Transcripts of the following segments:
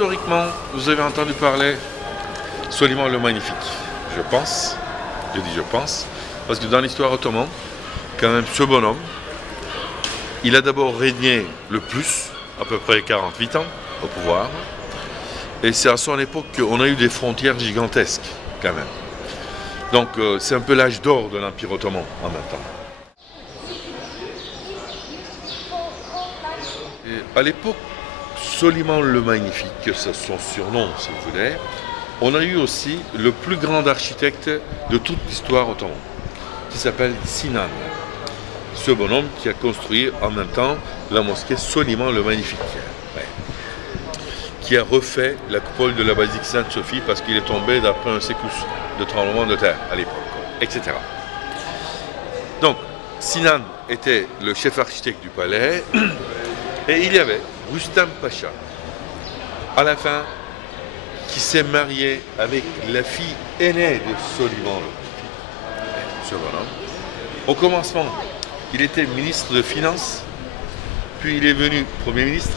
historiquement, vous avez entendu parler Soliman le Magnifique. Je pense, je dis je pense, parce que dans l'histoire ottomane, quand même, ce bonhomme, il a d'abord régné le plus, à peu près 48 ans, au pouvoir. Et c'est à son époque qu'on a eu des frontières gigantesques, quand même. Donc c'est un peu l'âge d'or de l'Empire ottoman, en même temps. Et à l'époque, Soliman le Magnifique, c'est son surnom, si vous voulez, on a eu aussi le plus grand architecte de toute l'histoire ottomane, qui s'appelle Sinan. Ce bonhomme qui a construit en même temps la mosquée Soliman le Magnifique, ouais, qui a refait la coupole de la basilique Sainte-Sophie parce qu'il est tombé d'après un sécus de tremblement de terre à l'époque, etc. Donc, Sinan était le chef architecte du palais et il y avait Rustam Pacha, à la fin, qui s'est marié avec la fille aînée de Soliman le Magnifique, ce bonhomme. Au commencement, il était ministre de Finances, puis il est venu Premier ministre.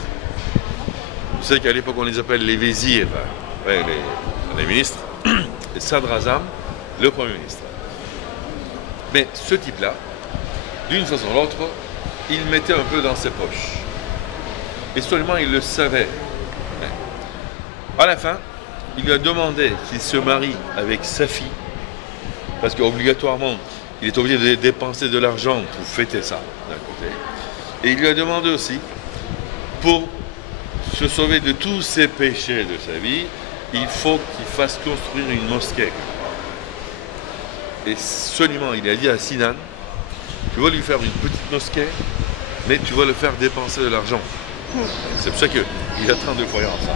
Vous savez qu'à l'époque, on les appelle les vizirs, ouais, les ministres, et Sadrazam, le Premier ministre. Mais ce type-là, d'une façon ou l'autre, il mettait un peu dans ses poches. Et seulement il le savait. À la fin, il lui a demandé qu'il se marie avec sa fille, parce qu'obligatoirement, il est obligé de dépenser de l'argent pour fêter ça, d'un côté. Et il lui a demandé aussi, pour se sauver de tous ses péchés de sa vie, il faut qu'il fasse construire une mosquée. Et Soliman, il a dit à Sinan, tu vas lui faire une petite mosquée, mais tu vas le faire dépenser de l'argent. C'est pour ça qu'il a tant de croyances.